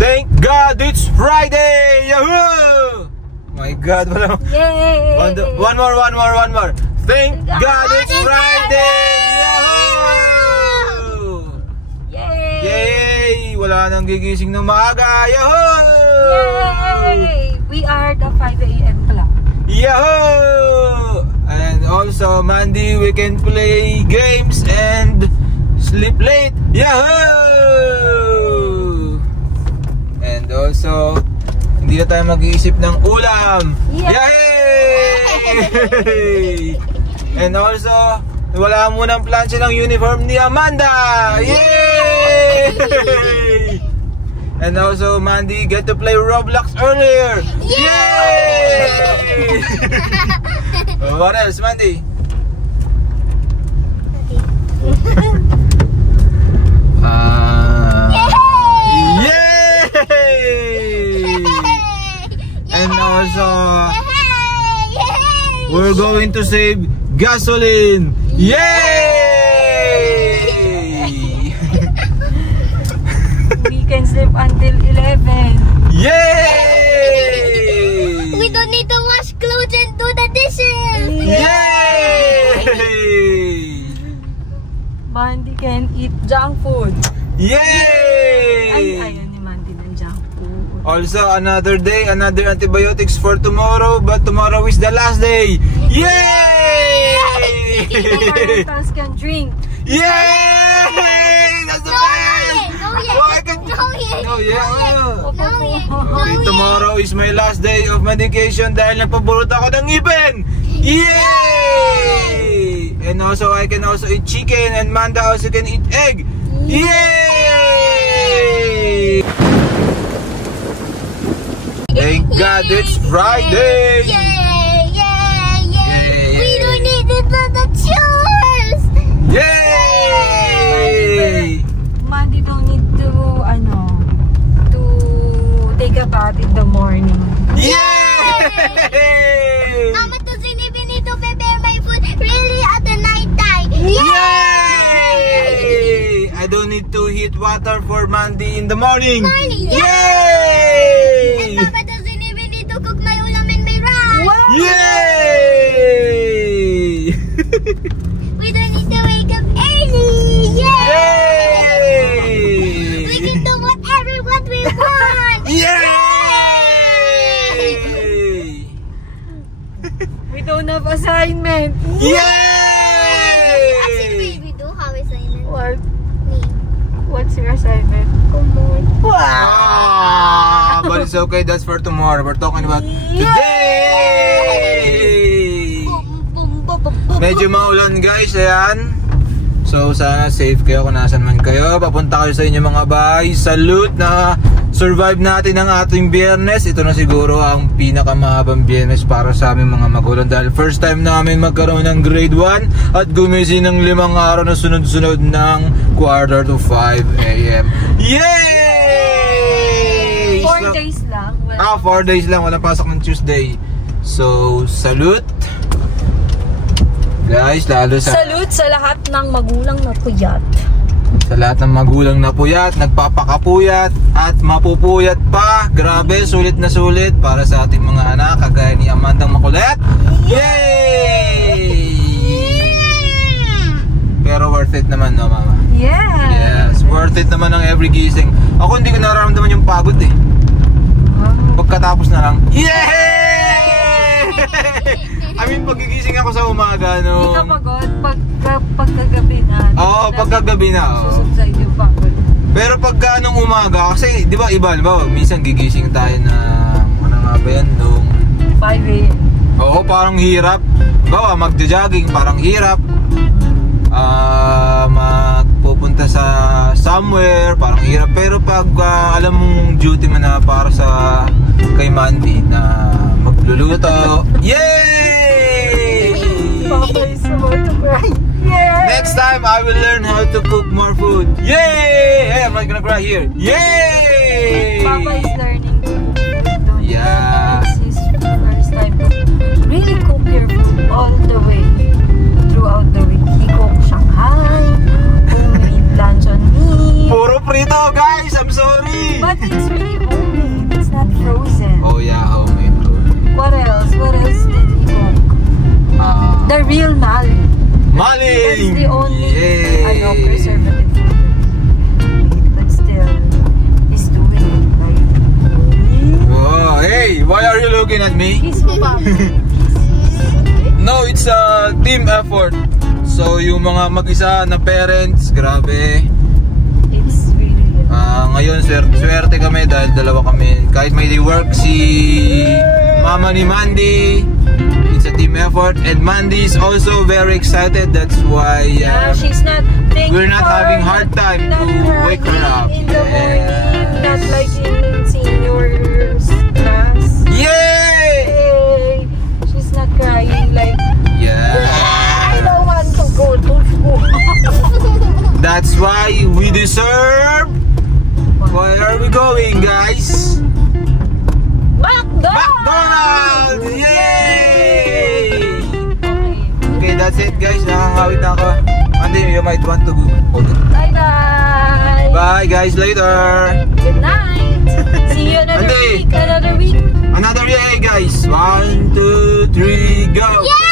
Thank God it's Friday! Yahoo! My God, wala. Yay! One more. Thank God it's Friday! Yahoo! Yay! Yay! Wala nang gigising ng maaga. Yahoo! Yay! We are the 5 AM club. Yahoo! And also Monday we can play games and sleep late. Yahoo! And also hindi na tayo mag-iisip ng ulam. Yay! And also wala munang plancha ng uniform ni Amanda. Yay! And also Mandy get to play Roblox earlier. Yay! What else, Mandy? Yay! And also we're going to save gasoline. Yay! We can sleep until 11. Yay! We don't need to wash clothes and do the dishes. Yay! Mandy can eat junk food. Yay! Ayaw ni Mandy ng junk food. Also, another day, another antibiotics for tomorrow, but tomorrow is the last day. Yay! Tomorrow Taz can drink. Yay! That's the best! Okay, tomorrow is my last day of medication dahil nagpabulot ako ng ngipin. Yay! And also, I can also eat chicken and Manda also can eat egg. Yay! Thank God it's Friday! Yay! We don't need to do the chores! Yay! Mandy don't need to take a bath in the morning. Yay! Mama doesn't even need to prepare my food really at the night time. Yay! I don't need to heat water for Mandy in the morning. Yay! And Papa doesn't even need to cook my ulam and my rice. Wow! Yay! We don't need to wake up early. Yay! We can do whatever what we want. Yay! We don't have assignment. Actually, we do have assignment. What? Me. What's your assignment? Homework. Wow! But it's okay, that's for tomorrow. We're talking about today! Medyo maulan guys, ayan. So sana safe kayo kung nasan man kayo. Papunta kayo sa inyong mga bahay. Salute na survive natin ang ating Biyernes. Ito na siguro ang pinakamahabang Biyernes para sa aming mga magulang. Dahil first time namin magkaroon ng grade 1 at gumising ng 5 araw na sunod-sunod ng 4:45 AM. Yay! 4 days lang. 4 days lang. Walang pasok ng Tuesday. So, salute! Guys, lalo sa... Salute sa lahat ng magulang na puyat. Sa lahat ng magulang na puyat, nagpapakapuyat at mapupuyat pa. Grabe, sulit na sulit para sa ating mga anak kagaya ni Amandang makulit. Yay! Pero worth it naman, no mama? Yes, worth it naman ang every gising. Ako hindi ko nararamdaman yung pagod eh. Pagkatapos na lang, yay! I mean, paggigising ako sa umaga, no? Hindi ka pagod pagkagabi na. Oo, pagkagabi na. Susubside yung pagod. Pero pagka nung umaga, kasi di ba iba, minsan gigising tayo na, ano nga ba yan, nung 5 AM. Oo, parang hirap. Bawa, magja-jogging, parang hirap. Magpupunta sa somewhere, parang hirap. Pero pag alam mong duty mo na para sa kay Mandy na magluluto, yay! Papa is about to cry. Yay! Next time, I will learn how to cook more food. Yay! Hey, I'm not gonna cry here. Yay! Papa is learning to cook. Yeah. This is his first time to really cook your food all the way throughout the week. He cooks Shanghai, homemade lunch on me. Puro prito, guys! I'm sorry! But it's really The real Mali. Maling! That's the only Yay! preservative food. But still, he's doing it like... Oh, hey, why are you looking at me? He's Papa. No, it's a team effort. So, yung mga mag-isa na parents, grabe. It's really... Ngayon, swerte kami dahil dalawa kami. Kahit may work si mama ni Mandy, it's a team effort. And Mandy is also very excited. That's why Yeah, she's not... we're not having hard time to wake her up. In the morning, not like in seniors class. Yay! Hey, she's not crying like, Yeah. I don't want to go to school. That's why we deserve. Where are we going, guys? McDonald's! Yay! Okay, that's it, guys. Nakakawit na ako. Andy, you might want to go. Bye-bye. Bye, guys. Later. Good night. See you another Andy. week. Another week. Another yay, guys. 1, 2, 3, go. Yeah!